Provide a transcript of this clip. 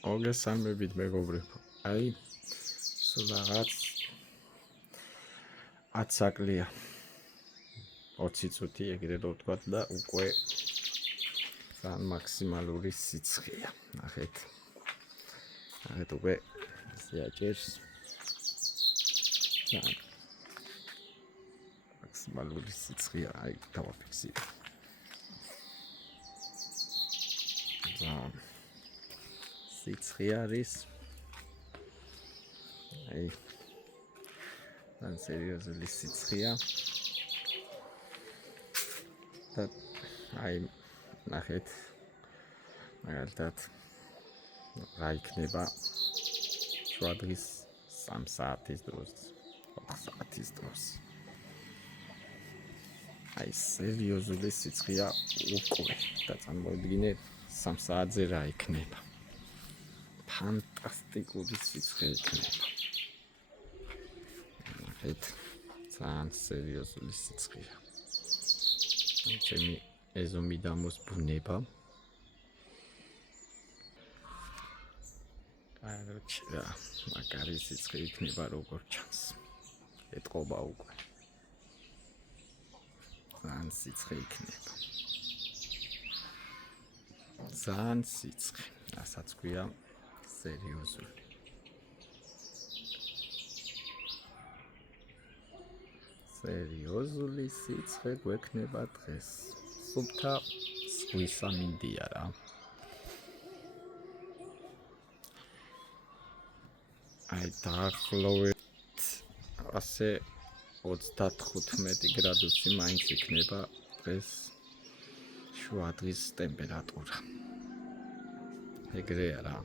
მოგესალმებით მეგობრებო. აი, სულ რაღაც 10 საკლია. 20 წუთი ეგრე რო ვთქვათ და უკვე ძალიან მაქსიმალური სიცხეა. ნახეთ უკვე სიაჭერს. ძალიან მაქსიმალური სიცხეა, აი დავაფიქსირე. ძალიან სიცხე არის. აი ძალიან სერიოზული სიცხეა. და აი ნახეთ მაგალითად რა იქნება შუადღის 3 საათის დროს, 4 საათის დროს. აი სერიოზული სიცხეა უკვე და წარმოიდგინეთ 3 საათზე რა იქნება. ფანტასტიკური სიცხე იქნება. ნახეთ ძალიან სერიოზული სიცხეა. ჩემი ეზომი დამოსბუნება. კაროჩა, მაგარი სიცხე იქნება როგორ ჩანს. ეტყობა უკვე. ძალიან სიცხე იქნება. ძალიან სიცხე, რასაც ქვია სერიოზული. სერიოზული სიცხე გვექნება დღეს. სუფთა ზღვის ამინდია რა. აი დაახლოებით ასე 35 გრადუსი მაინც იქნება დღეს შუადღის ტემპერატურა. ეგრეა რა.